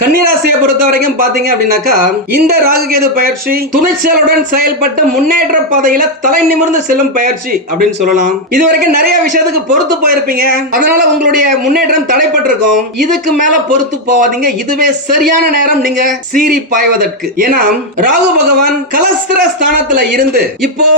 கன்னிராசியை பொறுத்த வரைக்கும் பாத்தீங்க அப்படின்னாக்கா இந்த ராகுகேது பயிற்சி துணிச்சலுடன் செயல்பட்டு முன்னேற்ற பாதையில தலை நிமிர்ந்து செல்லும் பயிற்சி அப்படின்னு சொல்லலாம். இது வரைக்கும் நிறைய விஷயத்துக்கு பொறுத்து போயிருப்பீங்க. அதனால உங்களுடைய முன்னேற்றம் தடைப்பட்டிருக்கும். இதுக்கு மேல பொறுத்து போவாதீங்க இதுவே சரியான நேரம் நீங்க சீறி பாய்வதற்கு. ஏன்னா ராகு பகவான் கலஸ்திர ஸ்தானத்துல இருந்து இப்போ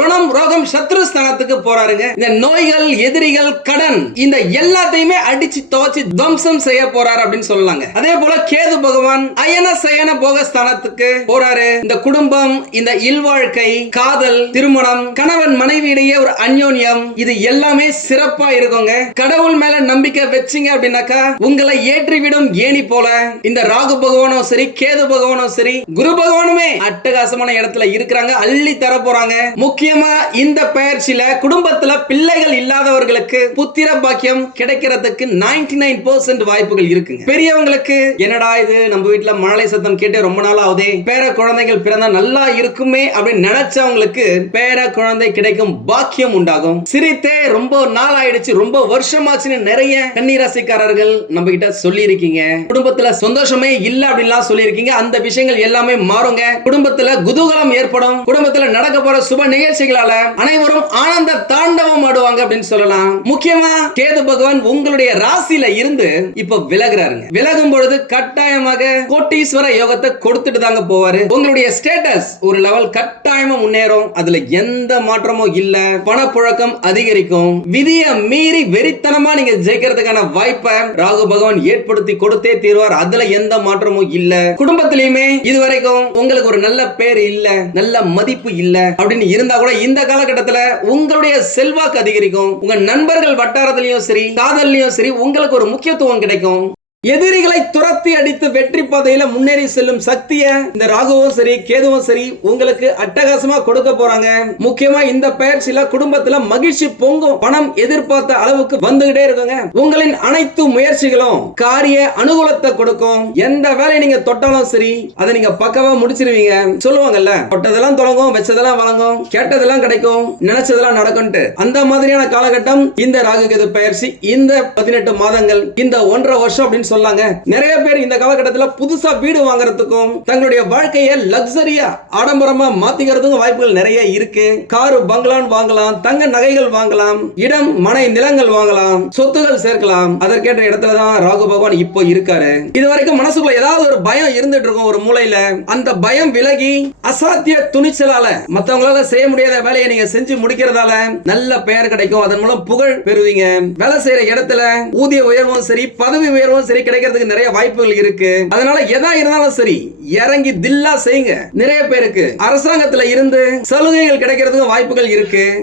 ருணம் ரோகம் சத்ரு ஸ்தானத்துக்கு போறாருங்க. இந்த நோய்கள் எதிரிகள் கடன் இந்த எல்லாத்தையுமே அடிச்சு துவச்சு துவம்சம் செய்ய போறாரு அப்படின்னு சொல்லலாங்க. அதே போல கேது பகவான் அயன சயன போக ஸ்தானத்துக்கு போறாரு. இந்த குடும்பம் இந்த இல்வாழ்க்கை காதல் திருமணம் கணவன் மனைவியிடையே ஒரு அந்யோன்யம் இது எல்லாமே சிறப்பா இருக்குங்க. கடவுள் மேல நம்பிக்கை வச்சீங்க அப்படின்னாக்கா உங்களை ஏற்றிவிடும் ஏணி போல. இந்த ராகு பகவானும் சரி கேது பகவானும் சரி குரு பகவானுமே அட்டகாசமான இடத்துல இருக்கிறாங்க அள்ளி தர போறாங்க. முக்கியமா இந்த பயிற்சியில குடும்பத்துல பிள்ளைகள் இல்லாதவர்களுக்கு புத்திர பாக்கியம் கிடைக்கிறதுக்கு நைன்டி நைன் பர்சன்ட் வாய்ப்புகள் இருக்குங்க. பெரியவங்களுக்கு என்னடா என்னடா இது? நம்ம வீட்டுல மழலை சத்தம் கேட்டு ரொம்ப நாள் ஆகுதே. பேர குழந்தைகள் பிறந்தா நல்லா இருக்குமே அப்படின்னு நினைச்சவங்களுக்கு பேர குழந்தை கிடைக்கும் பாக்கியம் உண்டாகும். சிரித்தே ரொம்ப நாள் ஆயிடுச்சு ரொம்ப வருஷமாச்சுன்னு நிறைய கன்னிராசிக்காரர்கள் நம்ம கிட்ட சொல்லி இருக்கீங்க குடும்பத்துல சந்தோஷமே இல்ல அப்படின்லாம் சொல்லி இருக்கீங்க அந்த விஷயங்கள் எல்லாமே மாறுங்க. குடும்பத்துல குதூகலம் ஏற்படும். குடும்பத்துல நடக்க போற சுப நிகழ்ச்சிகளால அனைவரும் ஆனந்த தாண்டவம் ஆடுவாங்க அப்படின்னு சொல்லலாம். முக்கியமா கேது பகவான் உங்களுடைய ராசியில இருந்து இப்ப விலகுறாருங்க. விலகும் பொழுது கட்டாயமாக கோட்டீஸ்வர யோகத்தை கொடுத்துட்டு தாங்க போவாரு. உங்களுடைய ஸ்டேட்டஸ் ஒரு லெவல் கட்டாயமா முன்னேறும். அதுல எந்த மாற்றமும் இல்ல. பணப்புழக்கம் அதிகரிக்கும். விதிய மீறி வெறித்தனமா நீங்க ஜெயிக்கிறதுக்கான வாய்ப்பை ராகு பகவான் ஏற்படுத்தி கொடுத்தே தீர்வார். அதுல எந்த மாற்றமும் இல்ல. குடும்பத்திலயுமே இதுவரைக்கும் உங்களுக்கு ஒரு நல்ல பேர் இல்ல நல்ல மதிப்பு இல்ல அப்படின்னு இருந்தா கூட இந்த காலகட்டத்துல உங்களுடைய செல்வாக்கு அதிகரிக்கும். உங்க நண்பர்கள் வட்டாரத்திலயும் சரி காதல்லையும் சரி உங்களுக்கு ஒரு முக்கியத்துவம் கிடைக்கும். எதிரிகளை துரத்தி அடித்து வெற்றி பாதையில முன்னேறி செல்லும் சக்தியை இந்த ராகுவும் சரி கேதுவும் சரி உங்களுக்கு அட்டகாசமா கொடுக்க போறாங்க. முக்கியமா இந்த பயிற்சியில குடும்பத்துல மகிழ்ச்சி பொங்கும் பணம் எதிர்பார்த்த அளவுக்கு வந்துகிட்டே இருக்குங்க. உங்களின் அனைத்து முயற்சிகளும் காரிய அனுகூலத்தை கொடுக்கும். எந்த வேலையை நீங்க தொட்டாலும் சரி அதை நீங்க பக்கவா முடிச்சிருவீங்க. சொல்லுவாங்கல்ல தொட்டதெல்லாம் தொடங்கும் வச்சதெல்லாம் வழங்கும் கேட்டதெல்லாம் கிடைக்கும் நினைச்சதெல்லாம் நடக்கும்ட்டு. அந்த மாதிரியான காலகட்டம் இந்த ராகு கேது பயிற்சி இந்த பதினெட்டு மாதங்கள் இந்த ஒன்றரை வருஷம் அப்படின்னு சொல்லாங்க. நிறைய பேர் இந்த காலகட்டத்தில் புதுசா வீடு வாங்குறதுக்கும் தங்களுடைய வாழ்க்கையை லக்ஸரியா ஆடம்பரமா மாத்திக்கிறதுக்கும் வாய்ப்புகள் நிறைய இருக்கு. காரு பங்களான் வாங்கலாம் தங்க நகைகள் வாங்கலாம் இடம் மனை நிலங்கள் வாங்கலாம் சொத்துகள் சேர்க்கலாம். அதற்கேற்ற இடத்துல தான் ராகு பகவான் இப்போ இருக்காரு. இது வரைக்கும் மனசுக்குள்ள ஏதாவது ஒரு பயம் இருந்துட்டு இருக்கும் ஒரு மூலையில அந்த பயம் விலகி அசாத்திய துணிச்சலால மத்தவங்களால செய்ய முடியாத வேலையை நீங்க செஞ்சு முடிக்கிறதால நல்ல பெயர் கிடைக்கும். அதன் மூலம் புகழ் பெறுவீங்க. வேலை செய்யற இடத்துல ஊதிய உயர்வும் சரி பதவி உயர்வும் சரி கிடைக்கிறதுக்கு நிறைய வாய்ப்புகள் இருக்கு. அதனால எதா இருந்தாலும் சரி இறங்கி தில்லா செய்யுங்க. நிறைய பேருக்கு. அரசாங்கத்துல இருந்து சலுகைகள் கிடைக்கிறதுக்கு வாய்ப்புகள் இருக்கு.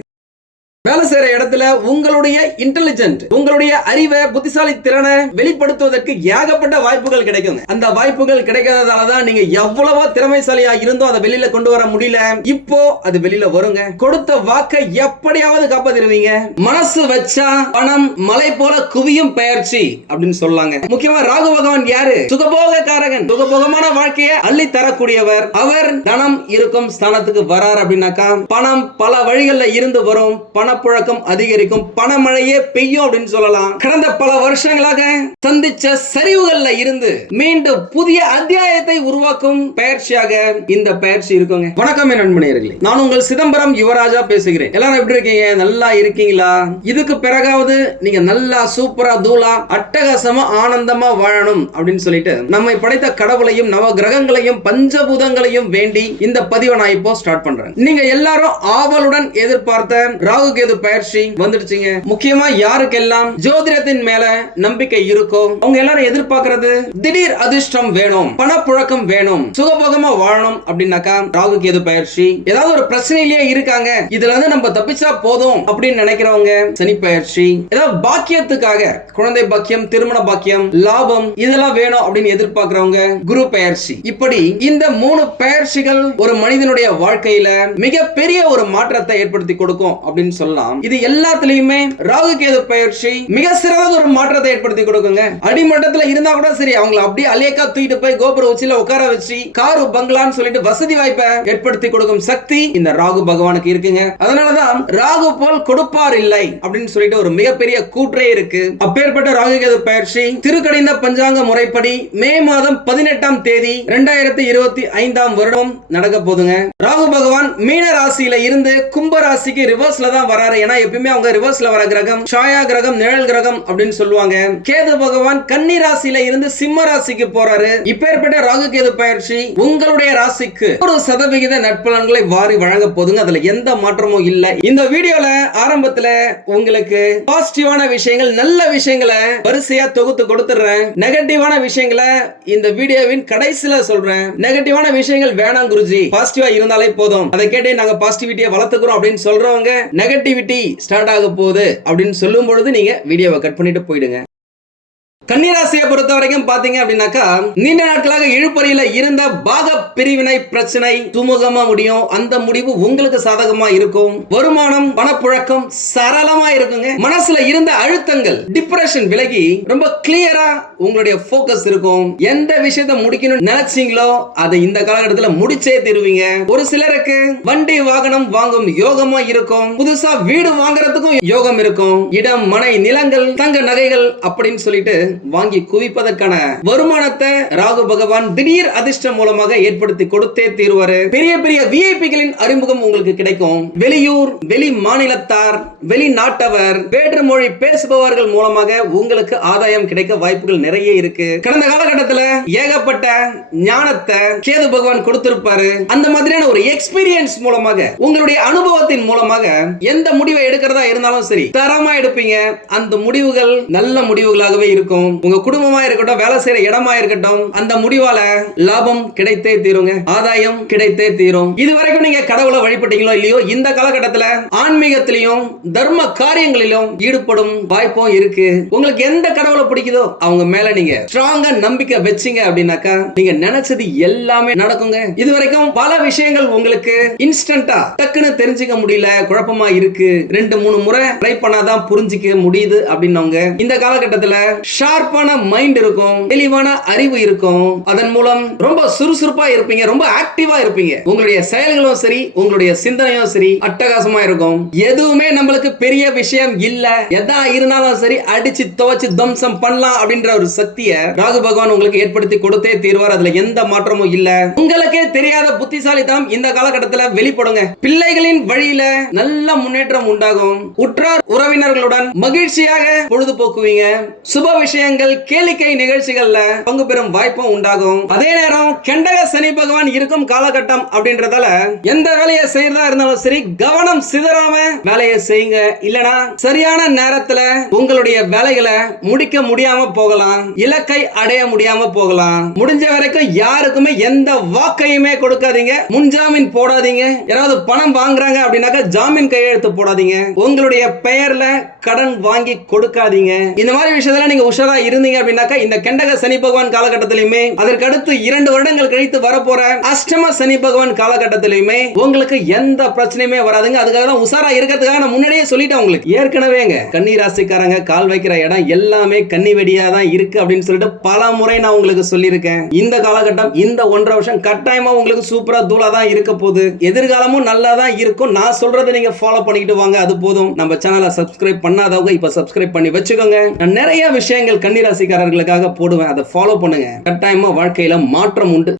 வேலை செய்யற இடத்துல உங்களுடைய இன்டெலிஜென்ட் உங்களுடைய அறிவை புத்திசாலி திறனை வெளிப்படுத்துவதற்கு ஏகப்பட்ட வாய்ப்புகள் கிடைக்குங்க. அந்த வாய்ப்புகள் கிடைக்காததாலதான் நீங்க எவ்வளவோ திறமைசாலியா இருந்தோ அதை வெளியில கொண்டு வர முடியல. இப்போ அது வெளியில வருங்க. கொடுத்த வாக்கை எப்படியாவது காப்பாத்திருவீங்க மனசு வச்சா பணம் மலை போல குவியும் பயிற்சி அப்படின்னு சொல்லாங்க. முக்கியமா ராகு பகவான் யாரு? சுகபோக காரகன் சுகபோகமான வாழ்க்கையை அள்ளி தரக்கூடியவர். அவர் தனம் இருக்கும் ஸ்தானத்துக்கு வரார் அப்படின்னாக்கா பணம் பல வழிகள்ல இருந்து வரும். பணம் பணப்புழக்கம் அதிகரிக்கும் பணமழையே பெய்யும் அப்படின்னு சொல்லலாம். கடந்த பல வருஷங்களாக சந்திச்ச சரிவுகள்ல இருந்து மீண்டும் புதிய அத்தியாயத்தை உருவாக்கும் பயிற்சியாக இந்த பயிற்சி இருக்குங்க. வணக்கம் என் நான் உங்கள் சிதம்பரம் யுவராஜா பேசுகிறேன். எல்லாரும் எப்படி இருக்கீங்க? நல்லா இருக்கீங்களா? இதுக்கு பிறகாவது நீங்க நல்லா சூப்பரா தூளா அட்டகாசமா ஆனந்தமா வாழணும் அப்படின்னு சொல்லிட்டு நம்மை படைத்த கடவுளையும் நவ கிரகங்களையும் பஞ்சபூதங்களையும் வேண்டி இந்த பதிவை நான் இப்போ ஸ்டார்ட் பண்றேன். நீங்க எல்லாரும் ஆவலுடன் எதிர்பார்த்த ராகு கேது பயிற்சி வந்துடுச்சுங்க? முக்கியமா யாருக்கெல்லாம் ஜோதிடத்தின் மேல நம்பிக்கை இருக்கோ அவங்க எல்லாரும் எதிர்பார்க்கறது திடீர் அதிர்ஷ்டம் வேணும் பணப்புழக்கம் வேணும் சுகபோகமா வாழணும் அப்படின்னாக்கா ராகு கேது பயிற்சி? ஏதாவது ஒரு பிரச்சனையிலேயே இருக்காங்க. இதுல இருந்து நம்ம தப்பிச்சா போதும் அப்படின்னு நினைக்கிறவங்க சனி பயிற்சி. ஏதாவது பாக்கியத்துக்காக குழந்தை பாக்கியம் திருமண பாக்கியம் லாபம் இதெல்லாம் வேணும் அப்படின்னு எதிர்பார்க்கிறவங்க குரு பயிற்சி. இப்படி இந்த மூணு பயிற்சிகள் ஒரு மனிதனுடைய வாழ்க்கையில மிகப்பெரிய ஒரு மாற்றத்தை ஏற்படுத்தி கொடுக்கும் அப்படின்னு சொல்ல சொல்லலாம். இது எல்லாத்துலயுமே ராகு கேது பயிற்சி மிக சிறந்த ஒரு மாற்றத்தை ஏற்படுத்தி கொடுக்குங்க. அடிமட்டத்துல இருந்தா கூட சரி அவங்களை அப்படியே அலேக்கா தூக்கிட்டு போய் கோபுர உச்சியில உட்கார வச்சு காரு பங்களான்னு சொல்லிட்டு வசதி வாய்ப்பை ஏற்படுத்தி கொடுக்கும் சக்தி இந்த ராகு பகவானுக்கு இருக்குங்க. அதனாலதான் ராகு போல் கொடுப்பார் இல்லை அப்படின்னு சொல்லிட்டு ஒரு மிகப்பெரிய கூற்றே இருக்கு. அப்பேற்பட்ட ராகு கேது பயிற்சி திருக்கடைந்த பஞ்சாங்க முறைப்படி மே மாதம் பதினெட்டாம் தேதி இரண்டாயிரத்தி இருபத்தி ஐந்தாம் வருடம் நடக்க போதுங்க. ராகு பகவான் மீன ராசியில இருந்து கும்ப ராசிக்கு ரிவர்ஸ்ல தான் வர வராரு. ஏன்னா எப்பயுமே அவங்க ரிவர்ஸ்ல வர கிரகம் சாயா கிரகம் நிழல் கிரகம் அப்படின்னு சொல்லுவாங்க. கேது பகவான் கன்னி ராசியில இருந்து சிம்ம ராசிக்கு போறாரு. இப்பேற்பட்ட ராகு கேது பயிற்சி உங்களுடைய ராசிக்கு. ஒரு சதவிகித நட்பலன்களை வாரி வழங்க போதுங்க. அதுல எந்த மாற்றமும் இல்ல. இந்த வீடியோல ஆரம்பத்துல உங்களுக்கு பாசிட்டிவான விஷயங்கள் நல்ல விஷயங்களை வரிசையா தொகுத்து கொடுத்துறேன் நெகட்டிவான விஷயங்களை இந்த வீடியோவின் கடைசியில சொல்றேன். நெகட்டிவான விஷயங்கள் வேணாம் குருஜி. பாசிட்டிவா இருந்தாலே போதும். அதை கேட்டே நாங்க பாசிட்டிவிட்டியை வளர்த்துக்கிறோம் அப்படின்னு சொல்றவங்க நெகட்டிவ் ஆக்டிவிட்டி ஸ்டார்ட் ஆக போகுது அப்படின்னு சொல்லும் பொழுது நீங்க வீடியோவை கட் பண்ணிட்டு போயிடுங்க. கன்னிராசியை பொறுத்த வரைக்கும் பாத்தீங்க அப்படின்னாக்கா நீண்ட நாட்களாக இழுபறியில இருந்த பாக பிரிவினை பிரச்சனை சுமூகமா முடியும். அந்த முடிவு உங்களுக்கு சாதகமா இருக்கும். வருமானம் பணப்புழக்கம் சரளமா இருக்குங்க. மனசுல இருந்த அழுத்தங்கள் டிப்ரெஷன் விலகி ரொம்ப கிளியரா உங்களுடைய போக்கஸ் இருக்கும். எந்த விஷயத்தை முடிக்கணும்னு நினைச்சீங்களோ அதை இந்த காலகட்டத்தில் முடிச்சே தருவீங்க. ஒரு சிலருக்கு வண்டி வாகனம் வாங்கும் யோகமா இருக்கும். புதுசா வீடு வாங்குறதுக்கும் யோகம் இருக்கும். இடம் மனை நிலங்கள் தங்க நகைகள் அப்படின்னு சொல்லிட்டு வாங்கி குவிப்பதற்கான வருமானத்தை ராகு பகவான் திடீர் அதிர்ஷ்டம் மூலமாக ஏற்படுத்தி கொடுத்தே தீர்வாரு. பெரிய பெரிய விஐபிகளின் அறிமுகம் உங்களுக்கு கிடைக்கும். வெளியூர் வெளி மாநிலத்தார் வெளிநாட்டவர் வேற்று மொழி பேசுபவர்கள் மூலமாக உங்களுக்கு ஆதாயம் கிடைக்க வாய்ப்புகள் நிறைய இருக்கு. கடந்த காலகட்டத்தில் ஏகப்பட்ட ஞானத்தை கேது பகவான் கொடுத்திருப்பாரு. அந்த மாதிரியான ஒரு எக்ஸ்பீரியன்ஸ் மூலமாக உங்களுடைய அனுபவத்தின் மூலமாக எந்த முடிவை எடுக்கிறதா இருந்தாலும் சரி தரமா எடுப்பீங்க. அந்த முடிவுகள் நல்ல முடிவுகளாகவே இருக்கும். இருக்கட்டும். உங்க குடும்பமா இருக்கட்டும் வேலை செய்யற இடமா இருக்கட்டும் அந்த முடிவால லாபம் கிடைத்தே தீருங்க. ஆதாயம் கிடைத்தே தீரும். இது வரைக்கும் நீங்க கடவுளை வழிபட்டீங்களோ இல்லையோ இந்த காலகட்டத்துல ஆன்மீகத்திலையும் தர்ம காரியங்களிலும் ஈடுபடும் வாய்ப்பும் இருக்கு. உங்களுக்கு எந்த கடவுளை பிடிக்குதோ அவங்க மேல நீங்க ஸ்ட்ராங்கா நம்பிக்கை வச்சீங்க அப்படின்னாக்கா நீங்க நினைச்சது எல்லாமே நடக்குங்க. இது வரைக்கும் பல விஷயங்கள் உங்களுக்கு இன்ஸ்டன்டா டக்குன்னு தெரிஞ்சுக்க முடியல குழப்பமா இருக்கு. ரெண்டு மூணு முறை ட்ரை பண்ணாதான் புரிஞ்சுக்க முடியுது அப்படின்னவங்க இந்த காலகட்டத்துல ஷார்ப்பான மைண்ட் இருக்கும் தெளிவான அறிவு இருக்கும். அதன் மூலம் ரொம்ப சுறுசுறுப்பா இருப்பீங்க ரொம்ப ஆக்டிவா இருப்பீங்க. உங்களுடைய செயல்களும் சரி உங்களுடைய சிந்தனையும் சரி அட்டகாசமா இருக்கும். எதுவுமே நம்மளுக்கு பெரிய விஷயம் இல்ல. எதா இருந்தாலும் சரி அடிச்சு துவச்சு தம்சம் பண்ணலாம் அப்படின்ற ஒரு சக்தியை ராகு பகவான் உங்களுக்கு ஏற்படுத்தி கொடுத்தே தீர்வார். அதுல எந்த மாற்றமும் இல்ல. உங்களுக்கே தெரியாத புத்திசாலித்தனம் இந்த காலகட்டத்துல வெளிப்படுங்க. பிள்ளைகளின் வழியில நல்ல முன்னேற்றம் உண்டாகும். உற்றார் உறவினர்களுடன் மகிழ்ச்சியாக பொழுதுபோக்குவீங்க. சுப விஷயம் விஷயங்கள் கேளிக்கை நிகழ்ச்சிகள்ல பங்கு பெறும் வாய்ப்பும் உண்டாகும். அதே நேரம் கெண்டக சனி பகவான் இருக்கும் காலகட்டம் அப்படின்றதால எந்த வேலையை செய்யறதா இருந்தாலும் சரி கவனம் சிதறாம வேலையை செய்யுங்க. இல்லனா சரியான நேரத்துல உங்களுடைய வேலைகளை முடிக்க முடியாம போகலாம். இலக்கை அடைய முடியாம போகலாம். முடிஞ்ச வரைக்கும் யாருக்குமே எந்த வாக்கையுமே கொடுக்காதீங்க. முன்ஜாமீன் போடாதீங்க. யாராவது பணம் வாங்குறாங்க அப்படின்னாக்கா ஜாமீன் கையெழுத்து போடாதீங்க. உங்களுடைய பெயர்ல கடன் வாங்கி கொடுக்காதீங்க. இந்த மாதிரி விஷயத்துல நீங்க உஷாரா இருந்தீங்க அப்படின்னாக்கா இந்த கெண்டக சனி பகவான் காலகட்டத்திலையுமே அதற்கு அடுத்து இரண்டு வருடங்கள் கழித்து வரப்போற அஷ்டம சனி பகவான் காலகட்டத்திலையுமே உங்களுக்கு எந்த பிரச்சனையுமே வராதுங்க. அதுக்காக தான் உஷாரா இருக்கிறதுக்காக நான் முன்னாடியே சொல்லிட்டேன் உங்களுக்கு. ஏற்கனவேங்க கன்னி ராசிக்காரங்க கால் வைக்கிற இடம் எல்லாமே கன்னி வெடியா தான் இருக்கு அப்படின்னு சொல்லிட்டு பல முறை நான் உங்களுக்கு சொல்லியிருக்கேன். இந்த காலகட்டம் இந்த ஒன்றரை வருஷம் கட்டாயமா உங்களுக்கு சூப்பரா தூளா தான் இருக்க போகுது. எதிர்காலமும் நல்லா தான் இருக்கும். நான் சொல்றதை நீங்க ஃபாலோ பண்ணிக்கிட்டு வாங்க. அது போதும். நம்ம சேனலை சப்ஸ்கிரைப் பண்ணாதவங்க இப்ப சப்ஸ்கிரைப் பண்ணி வச்சுக்கோங்க. நிறைய விஷயங்கள் கன்னிராசிக்காரர்களுக்காக போடுவேன். அதை ஃபாலோ பண்ணுங்க. கட்டாயமா வாழ்க்கையில மாற்றம் உண்டு.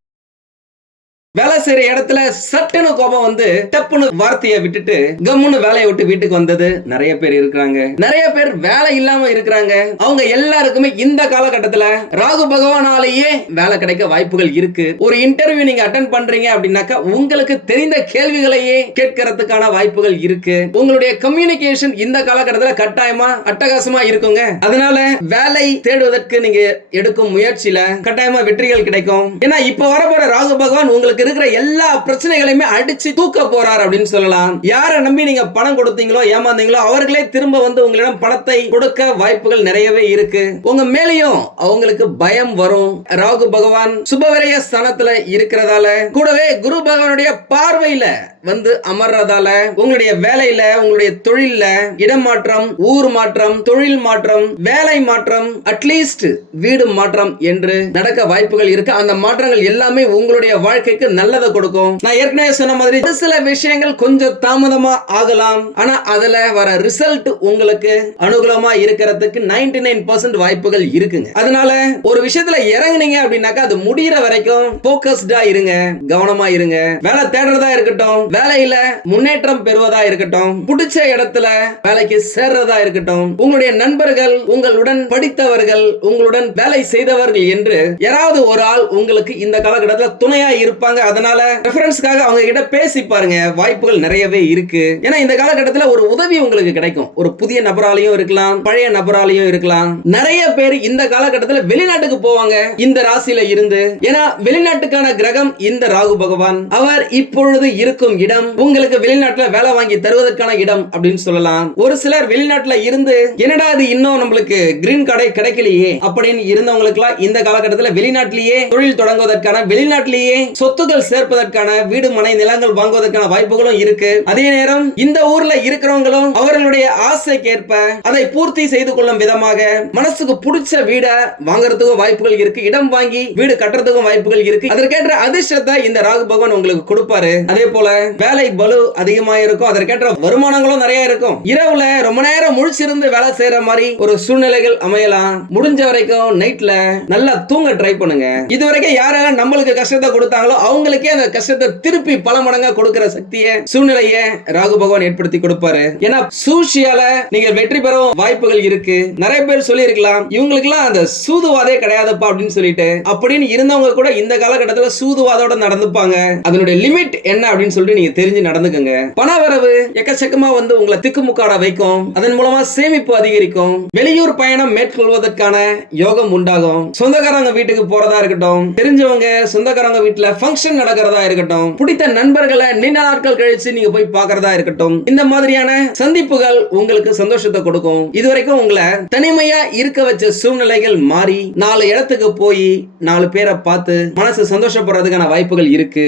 வேலை செய்யற இடத்துல சட்டுன்னு கோபம் வந்து டப்புன்னு வார்த்தையை விட்டுட்டு கம்முன்னு வேலையை விட்டு வீட்டுக்கு வந்தது. நிறைய பேர் இருக்கிறாங்க. நிறைய பேர் வேலை இல்லாம இருக்கிறாங்க. அவங்க எல்லாருக்குமே இந்த காலகட்டத்துல ராகு பகவானாலேயே வேலை கிடைக்க வாய்ப்புகள் இருக்கு. ஒரு இன்டர்வியூ நீங்க அட்டன் பண்றீங்க அப்படின்னாக்கா உங்களுக்கு தெரிந்த கேள்விகளையே கேட்கறதுக்கான வாய்ப்புகள் இருக்கு. உங்களுடைய கம்யூனிகேஷன் இந்த காலகட்டத்துல கட்டாயமா அட்டகாசமா இருக்குங்க. அதனால வேலை தேடுவதற்கு நீங்க எடுக்கும் முயற்சியில கட்டாயமா வெற்றிகள் கிடைக்கும். ஏன்னா இப்ப வரப்போற ராகு பகவான் உங்களுக்கு உங்களுக்கு இருக்கிற எல்லா பிரச்சனைகளையுமே அடிச்சு தூக்க போறார் அப்படின்னு சொல்லலாம். யாரை நம்பி நீங்க பணம் கொடுத்தீங்களோ ஏமாந்தீங்களோ அவர்களே திரும்ப வந்து உங்களிடம் பணத்தை கொடுக்க வாய்ப்புகள் நிறையவே இருக்கு. உங்க மேலேயும் அவங்களுக்கு பயம் வரும். ராகு பகவான் சுபவிரய ஸ்தானத்துல இருக்கிறதால கூடவே குரு பகவானுடைய பார்வையில வந்து அமர்றதால உங்களுடைய வேலையில உங்களுடைய தொழில்ல இடமாற்றம் ஊர் மாற்றம் தொழில் மாற்றம் வேலை மாற்றம் அட்லீஸ்ட் வீடு மாற்றம் என்று நடக்க வாய்ப்புகள் இருக்கு. அந்த மாற்றங்கள் எல்லாமே உங்களுடைய வாழ்க்கைக்கு நல்லதை கொடுக்கும். நான் ஏற்கனவே சொன்ன மாதிரி ஒரு சில விஷயங்கள் கொஞ்சம் தாமதமா ஆகலாம். ஆனா அதுல வர ரிசல்ட் உங்களுக்கு அனுகூலமா இருக்கிறதுக்கு நைன்டி நைன் பர்சன்ட் வாய்ப்புகள் இருக்குங்க. அதனால ஒரு விஷயத்துல இறங்குனீங்க அப்படின்னாக்கா அது முடியிற வரைக்கும் போக்கஸ்டா இருங்க. கவனமா இருங்க. வேலை தேடுறதா இருக்கட்டும். வேலையில முன்னேற்றம் பெறுவதா இருக்கட்டும் பிடிச்ச இடத்துல வேலைக்கு சேர்றதா இருக்கட்டும் உங்களுடைய நண்பர்கள் உங்களுடன் படித்தவர்கள் உங்களுடன் வேலை செய்தவர்கள் என்று யாராவது ஒரு ஆள் உங்களுக்கு இந்த காலகட்டத்தில் துணையா இருப்பாங்க. அதனால ரெஃபரன்ஸ்க்காக அவங்க கிட்ட பேசி பாருங்க. வாய்ப்புகள் நிறையவே இருக்கு. ஏன்னா இந்த காலகட்டத்தில் ஒரு உதவி உங்களுக்கு கிடைக்கும். ஒரு புதிய நபராலையும் இருக்கலாம் பழைய நபராலையும் இருக்கலாம். நிறைய பேர் இந்த காலகட்டத்தில் வெளிநாட்டுக்கு போவாங்க இந்த ராசியில இருந்து. ஏன்னா வெளிநாட்டுக்கான கிரகம் இந்த ராகு பகவான். அவர் இப்பொழுது இருக்கும் இடம் உங்களுக்கு வெளிநாட்டுல வேலை வாங்கி தருவதற்கான இடம் அப்படின்னு சொல்லலாம். ஒரு சிலர் வெளிநாட்டுல இருந்து என்னடா இது இன்னும் நம்மளுக்கு கிரீன் கார்டை கிடைக்கலையே அப்படின்னு இருந்தவங்களுக்குலாம் இந்த காலகட்டத்தில் வெளிநாட்டிலேயே தொழில் தொடங்குவதற்கான வெளிநாட்டிலேயே சொத்துக்கள் சேர்ப்பதற்கான வீடு மனை நிலங்கள் வாங்குவதற்கான வாய்ப்புகளும் இருக்கு. அதே நேரம் இந்த ஊர்ல இருக்கிறவங்களும் அவர்களுடைய ஆசைக்கேற்ப அதை பூர்த்தி செய்து கொள்ளும் விதமாக மனசுக்கு பிடிச்ச வீடை வாங்குறதுக்கும் வாய்ப்புகள் இருக்கு. இடம் வாங்கி வீடு கட்டுறதுக்கும் வாய்ப்புகள் இருக்கு. அதற்கேற்ற அதிர்ஷ்டத்தை இந்த ராகு பகவான் உங்களுக்கு கொடுப்பாரு. அதே போல வேலை பலு அதிகமா இருக்கும் அதற்கேற்ற வருமானங்களும் நிறைய இருக்கும் இரவுல ரொம்ப நேரம் முழிச்சிருந்து வேலை செய்யற மாதிரி ஒரு சூழ்நிலைகள் அமையலாம். முடிஞ்ச வரைக்கும் நைட்ல நல்லா தூங்க ட்ரை பண்ணுங்க. இது வரைக்கும் யாரெல்லாம் நம்மளுக்கு கஷ்டத்தை கொடுத்தாங்களோ அவங்களுக்கே அந்த கஷ்டத்தை திருப்பி பல மடங்கா கொடுக்கிற சக்தியை சூழ்நிலையை ராகு பகவான் ஏற்படுத்தி கொடுப்பாரு. ஏன்னா சூழ்ச்சியால நீங்க வெற்றி பெறவும் வாய்ப்புகள் இருக்கு. நிறைய பேர் சொல்லி இருக்கலாம் இவங்களுக்குலாம் அந்த சூதுவாதே கிடையாதுப்பா அப்படின்னு சொல்லிட்டு. அப்படின்னு இருந்தவங்க கூட இந்த காலகட்டத்தில் சூதுவாதோட நடந்துப்பாங்க. அதனுடைய லிமிட் என்ன அப்படின்னு சொல்லிட்டு நீங்க தெரிஞ்சு நடந்துக்கங்க. பண வரவு எக்கச்சக்கமா வந்து உங்களை திக்குமுக்காட வைக்கும். அதன் மூலமா சேமிப்பு அதிகரிக்கும். வெளியூர் பயணம் மேற்கொள்வதற்கான யோகம் உண்டாகும். சொந்தக்காரங்க வீட்டுக்கு போறதா இருக்கட்டும். தெரிஞ்சவங்க சொந்தக்காரங்க வீட்டுல ஃபங்க்ஷன் நடக்கிறதா இருக்கட்டும். பிடித்த நண்பர்களை நீண்ட நாட்கள் கழிச்சு நீங்க போய் பார்க்கறதா இருக்கட்டும். இந்த மாதிரியான சந்திப்புகள் உங்களுக்கு சந்தோஷத்தை கொடுக்கும். இதுவரைக்கும் உங்களை தனிமையா இருக்க வச்ச சூழ்நிலைகள் மாறி நாலு இடத்துக்கு போய் நாலு பேரை பார்த்து மனசு சந்தோஷப்படுறதுக்கான வாய்ப்புகள் இருக்கு.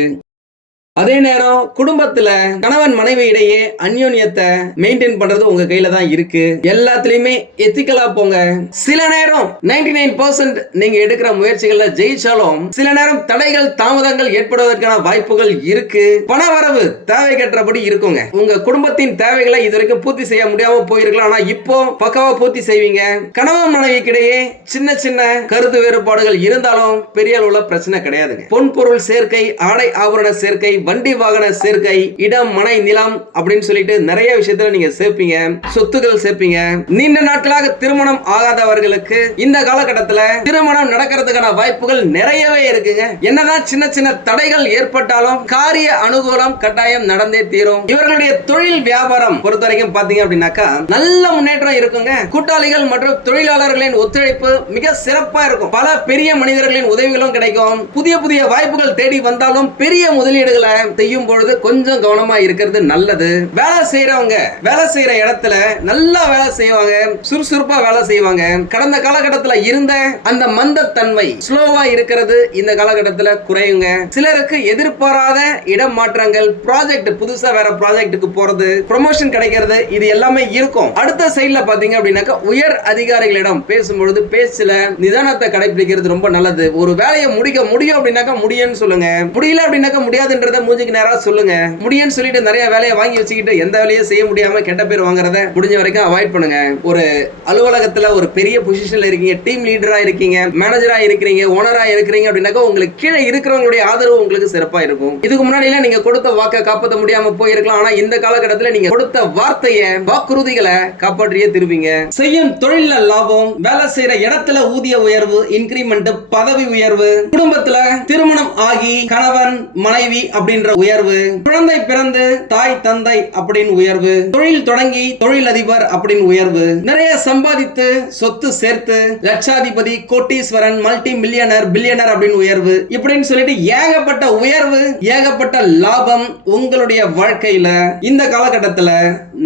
அதே நேரம் குடும்பத்துல கணவன் மனைவி இடையே அந்யோன்யத்தை மெயின்டைன் பண்றது உங்க கையில தான் இருக்கு. எல்லாத்துலயுமே எத்திக்கலா போங்க. சில நேரம் நைன்டி நைன் பர்சன்ட் நீங்க எடுக்கிற முயற்சிகள்ல ஜெயிச்சாலும் சில நேரம் தடைகள் தாமதங்கள் ஏற்படுவதற்கான வாய்ப்புகள் இருக்கு. பண வரவு தேவைக்கற்றபடி இருக்குங்க. உங்க குடும்பத்தின் தேவைகளை இது வரைக்கும் பூர்த்தி செய்ய முடியாம போயிருக்கலாம். ஆனா இப்போ பக்காவா பூர்த்தி செய்வீங்க. கணவன் மனைவிக்கிடையே சின்ன சின்ன கருத்து வேறுபாடுகள் இருந்தாலும் பெரிய அளவுல பிரச்சனை கிடையாதுங்க. பொன் பொருள் சேர்க்கை ஆடை ஆபரண சேர்க்கை வண்டி வாகன சேர்க்கை இடம் மனை நிலம் அப்படின்னு சொல்லிட்டு நிறைய விஷயத்துல நீங்க சேர்ப்பீங்க. சொத்துக்கள் சேர்ப்பீங்க. நீண்ட நாட்களாக திருமணம் ஆகாதவர்களுக்கு இந்த காலகட்டத்துல திருமணம் நடக்கிறதுக்கான வாய்ப்புகள் நிறையவே இருக்குங்க. என்னதான் சின்ன சின்ன தடைகள் ஏற்பட்டாலும் காரிய அனுகூலம் கட்டாயம் நடந்தே தீரும். இவர்களுடைய தொழில் வியாபாரம் பொறுத்த வரைக்கும் பாத்தீங்க அப்படின்னாக்கா நல்ல முன்னேற்றம் இருக்குங்க. கூட்டாளிகள் மற்றும் தொழிலாளர்களின் ஒத்துழைப்பு மிக சிறப்பா இருக்கும். பல பெரிய மனிதர்களின் உதவிகளும் கிடைக்கும். புதிய புதிய வாய்ப்புகள் தேடி வந்தாலும் பெரிய முதலீடுகளை செய்யும் பொழுது கொஞ்சம் கவனமா இருக்கிறது நல்லது. வேலை செய்யறவங்க வேலை செய்யற இடத்துல நல்லா வேலை செய்வாங்க சுறுசுறுப்பா வேலை செய்வாங்க. கடந்த காலகட்டத்துல இருந்த அந்த மந்தத்தன்மை ஸ்லோவா இருக்கிறது இந்த காலகட்டத்துல குறையுங்க. சிலருக்கு எதிர்பாராத இடம் மாற்றங்கள் ப்ராஜெக்ட் புதுசா வேற ப்ராஜெக்ட்டுக்கு போறது ப்ரொமோஷன் கிடைக்கிறது இது எல்லாமே இருக்கும். அடுத்த சைட்ல பாத்தீங்க அப்படின்னாக்கா உயர் அதிகாரிகளிடம் பேசும்பொழுது பேச்சுல நிதானத்தை கடைபிடிக்கிறது ரொம்ப நல்லது. ஒரு வேலையை முடிக்க முடியும் அப்படின்னாக்கா முடியும்னு சொல்லுங்க. முடியல அப்படின்னாக்கா முடியாதுன்றத மூஞ்சிக்கு நேரா சொல்லுங்க. முடியும்னு சொல்லிட்டு நிறைய வேலையை வாங்கி வச்சுக்கிட்டு எந்த வேலையும் செய்ய முடியாம கெட்ட பேர் வாங்குறத முடிஞ்ச வரைக்கும் அவாய்ட் பண்ணுங்க. ஒரு அலுவலகத்துல ஒரு பெரிய பொசிஷன்ல இருக்கீங்க டீம் லீடரா இருக்கீங்க மேனேஜரா இருக்கிறீங்க ஓனரா இருக்கிறீங்க அப்படின்னாக்கா உங்களுக்கு கீழே இருக்கிறவங்களுடைய ஆதரவு உங்களுக்கு சிறப்பா இருக்கும். இதுக்கு முன்னாடி எல்லாம் நீங்க கொடுத்த வாக்கை காப்பாற்ற முடியாம போயிருக்கலாம். ஆனா இந்த காலகட்டத்துல நீங்க கொடுத்த வார்த்தையை வாக்குறுதிகளை காப்பாற்றியே திருப்பீங்க செய்யும் தொழில லாபம் வேலை செய்யற இடத்துல ஊதிய உயர்வு இன்கிரிமெண்ட் பதவி உயர்வு குடும்பத்துல திருமணம் ஆகி கணவன் மனைவி அப்படி அப்படின்ற உயர்வு. குழந்தை பிறந்து தாய் தந்தை அப்படின்னு உயர்வு. தொழில் தொடங்கி தொழில் அதிபர் அப்படின்னு உயர்வு. நிறைய சம்பாதித்து சொத்து சேர்த்து லட்சாதிபதி கோட்டீஸ்வரன் மல்டி மில்லியனர் பில்லியனர் அப்படின்னு உயர்வு. இப்படின்னு சொல்லிட்டு ஏகப்பட்ட உயர்வு ஏகப்பட்ட லாபம் உங்களுடைய வாழ்க்கையில. இந்த காலகட்டத்துல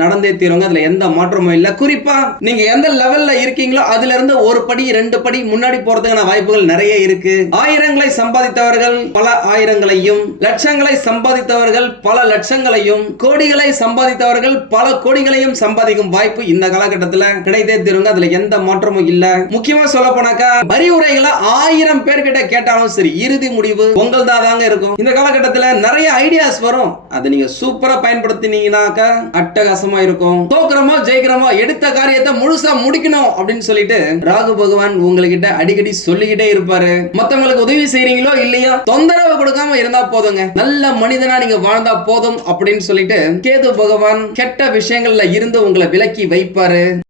நடந்தே தீருங்க. அதுல எந்த மாற்றமும் இல்ல. குறிப்பா நீங்க எந்த லெவல்ல இருக்கீங்களோ அதுல இருந்து ஒரு படி ரெண்டு படி முன்னாடி போறதுக்கான வாய்ப்புகள் நிறைய இருக்கு. ஆயிரங்களை சம்பாதித்தவர்கள் பல ஆயிரங்களையும் லட்சங்களை சம்பாதித்தவர்கள் பல லட்சங்களையும் கோடிகளை சம்பாதித்தவர்கள் பல கோடிகளையும் சம்பாதிக்கும் வாய்ப்பு இந்த காலகட்டத்துல கிடைத்தே தீருங்க. அதுல எந்த மாற்றமும் இல்ல. முக்கியமா சொல்ல போனாக்கா வரிவுரைகளை ஆயிரம் பேர்கிட்ட கேட்டாலும் சரி இறுதி முடிவு உங்கள் தாங்க இருக்கும். இந்த காலகட்டத்துல நிறைய ஐடியாஸ் வரும். அதை நீங்க சூப்பரா பயன்படுத்தினீங்கன்னாக்கா அட்டகாசம் இருக்கும். தோக்குறோமோ ஜெயிக்கிறோமோ எடுத்த காரியத்தை முழுசா முடிக்கணும் அப்படின்னு சொல்லிட்டு ராகு பகவான் உங்ககிட்ட அடிக்கடி சொல்லிக்கிட்டே இருப்பாரு. மத்தவங்களுக்கு உதவி செய்யறீங்களோ இல்லையோ தொந்தரவு கொடுக்காம இருந்தா போதுங்க. நல்ல மனிதனா நீங்க வாழ்ந்தா போதும் அப்படின்னு சொல்லிட்டு கேது பகவான் கெட்ட விஷயங்கள்ல இருந்து உங்களை விலக்கி வைப்பாரு.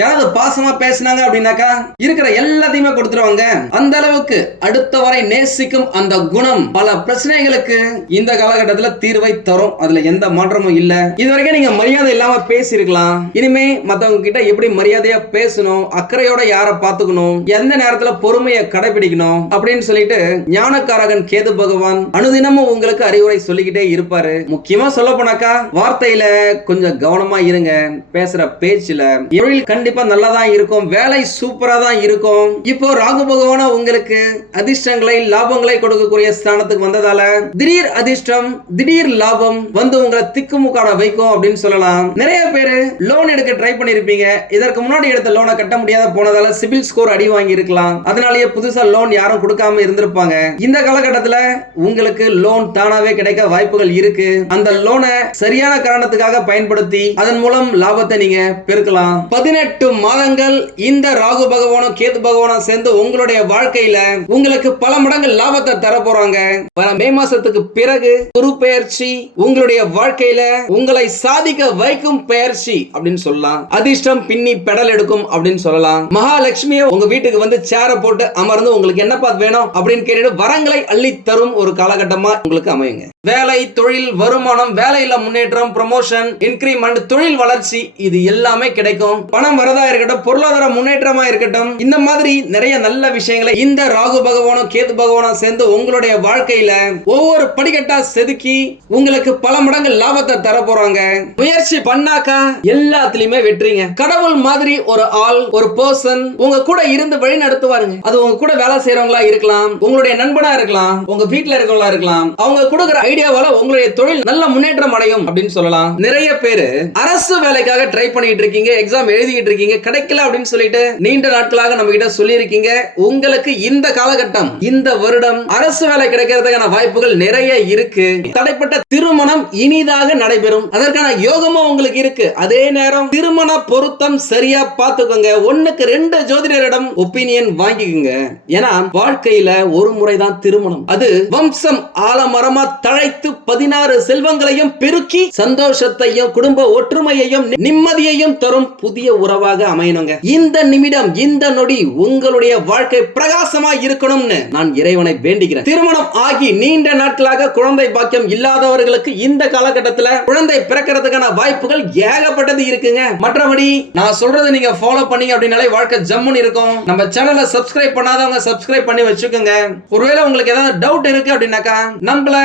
யாராவது பாசமா பேசினாங்க அப்படின்னாக்கா இருக்கிற எல்லாத்தையுமே கொடுத்துருவாங்க. அந்த அளவுக்கு அடுத்த வரை நேசிக்கும் அந்த குணம் பல பிரச்சனைகளுக்கு இந்த காலகட்டத்துல தீர்வை தரும். அதுல எந்த மாற்றமும் இல்ல. இது வரைக்கும் நீங்க மரியாதை இல்லாம பேசியிருக்கலாம். இனிமே மத்தவங்க கிட்ட எப்படி மரியாதையா பேசணும் அக்கறையோட யார பாத்துக்கணும் எந்த நேரத்துல பொறுமையை கடைபிடிக்கணும் அப்படின்னு சொல்லிட்டு ஞானக்காரகன் கேது பகவான் அனுதினமும் உங்களுக்கு அறிவுரை சொல்லிக்கிட்டே இருப்பாரு. முக்கியமா சொல்ல போனாக்கா வார்த்தையில கொஞ்சம் கவனமா இருங்க. பேசுற பேச்சுல தொழில் கண்டிப்பா நல்லா தான் இருக்கும். வேலை சூப்பரா தான் இருக்கும். இப்போ ராகு பகவான உங்களுக்கு அதிர்ஷ்டங்களை லாபங்களை கொடுக்கக்கூடிய ஸ்தானத்துக்கு வந்ததால திடீர் அதிர்ஷ்டம் திடீர் லாபம் வந்து உங்களை திக்குமுக்காட வைக்கும் அப்படின்னு சொல்லலாம். நிறைய பேர் லோன் எடுக்க ட்ரை பண்ணிருப்பீங்க. இதற்கு முன்னாடி எடுத்த லோனை கட்ட முடியாத போனதால சிபில் ஸ்கோர் அடி வாங்கி இருக்கலாம் அதனாலேயே புதுசா லோன் யாரும் கொடுக்காம இருந்திருப்பாங்க. இந்த காலகட்டத்துல உங்களுக்கு லோன் தானாவே கிடைக்க வாய்ப்புகள் இருக்கு. அந்த லோனை சரியான காரணத்துக்காக பயன்படுத்தி அதன் மூலம் லாபத்தை நீங்க பெருக்கலாம். பதினெட்டு மாதங்கள் இந்த ராகு பகவானும் கேது பகவானும் சேர்ந்து உங்களுடைய வாழ்க்கையில உங்களுக்கு பல மடங்கு லாபத்தை தர போறாங்க வர மே மாசத்துக்கு பிறகு குரு பெயர்ச்சி உங்களுடைய வாழ்க்கையில உங்களை சாதிக்க வைக்கும் பெயர்ச்சி அப்படின்னு சொல்லலாம். அதிர்ஷ்டம் பின்னி பெடல் எடுக்கும் அப்படின்னு சொல்லலாம். மகாலட்சுமியை உங்க வீட்டுக்கு வந்து சேர போட்டு அமர்ந்து உங்களுக்கு என்ன பார்த்து வேணும் அப்படின்னு கேட்டுட்டு வரங்களை அள்ளி தரும் ஒரு காலகட்டமா உங்களுக்கு அமையுங்க. வேலை தொழில் வருமானம் வேலையில முன்னேற்றம் ப்ரமோஷன் இன்கிரிமெண்ட் தொழில் வளர்ச்சி இது எல்லாமே கிடைக்கும். பணம் வரதா இருக்கட்டும் பொருளாதார முன்னேற்றமா இருக்கட்டும் இந்த மாதிரி நிறைய நல்ல விஷயங்களை இந்த ராகு பகவானும் கேது பகவானும் சேர்ந்து உங்களுடைய வாழ்க்கையில ஒவ்வொரு படிக்கட்டா செதுக்கி உங்களுக்கு பல மடங்கு லாபத்தை தர போறாங்க. முயற்சி பண்ணாக்கா எல்லாத்துலயுமே வெற்றிங்க. கடவுள் மாதிரி ஒரு ஆள் ஒரு பர்சன் உங்க கூட இருந்து வழி நடத்துவாருங்க. அது உங்க கூட வேலை செய்யறவங்களா இருக்கலாம் உங்களுடைய நண்பனா இருக்கலாம் உங்க வீட்டுல இருக்கவங்களா இருக்கலாம் அவங்க கொடுக்குற ஐடியாவால உங்களுடைய தொழில் நல்ல முன்னேற்றம் அடையும் அப்படின்னு சொல்லலாம். நிறைய பேரு அரசு வேலைக்காக ட்ரை பண்ணிட்டு இருக்கீங்க எக்ஸாம் எழுதிட்டு இருக்கீங்க கிடைக்கல அப்படின்னு சொல்லிட்டு நீண்ட நாட்களாக நம்ம கிட்ட சொல்லியிருக்கீங்க. உங்களுக்கு இந்த காலகட்டம் இந்த வருடம் அரசு வேலை கிடைக்கிறதுக்கான வாய்ப்புகள் நிறைய இருக்கு. தடைப்பட்ட திருமணம் இனிதாக நடைபெறும். அதற்கான யோகமும் உங்களுக்கு இருக்கு. அதே நேரம் திருமண பொருத்தம் சரியா பார்த்துக்கோங்க. ஒண்ணுக்கு ரெண்டு ஜோதிடரிடம் ஒப்பீனியன் வாங்கிக்கோங்க. ஏன்னா வாழ்க்கையில ஒரு முறைதான் திருமணம். அது வம்சம் ஆலமரமா தழை தழைத்து பதினாறு செல்வங்களையும் பெருக்கி சந்தோஷத்தையும் குடும்ப ஒற்றுமையையும் நிம்மதியையும் தரும் புதிய உறவாக அமையணுங்க. இந்த நிமிடம் இந்த நொடி உங்களுடைய வாழ்க்கை பிரகாசமா இருக்கணும்னு நான் இறைவனை வேண்டுகிறேன். திருமணம் ஆகி நீண்ட நாட்களாக குழந்தை பாக்கியம் இல்லாதவர்களுக்கு இந்த காலகட்டத்துல குழந்தை பிறக்கிறதுக்கான வாய்ப்புகள் ஏகப்பட்டது இருக்குங்க. மற்றபடி நான் சொல்றதை நீங்க ஃபாலோ பண்ணி அப்படின்னாலே வாழ்க்கை ஜம்முன்னு இருக்கும். நம்ம சேனலை சப்ஸ்கிரைப் பண்ணாதவங்க சப்ஸ்கிரைப் பண்ணி வச்சுக்கோங்க. ஒருவேளை உங்களுக்கு ஏதாவது டவுட் இருக்கு அப்படின்னாக்கா நம்மள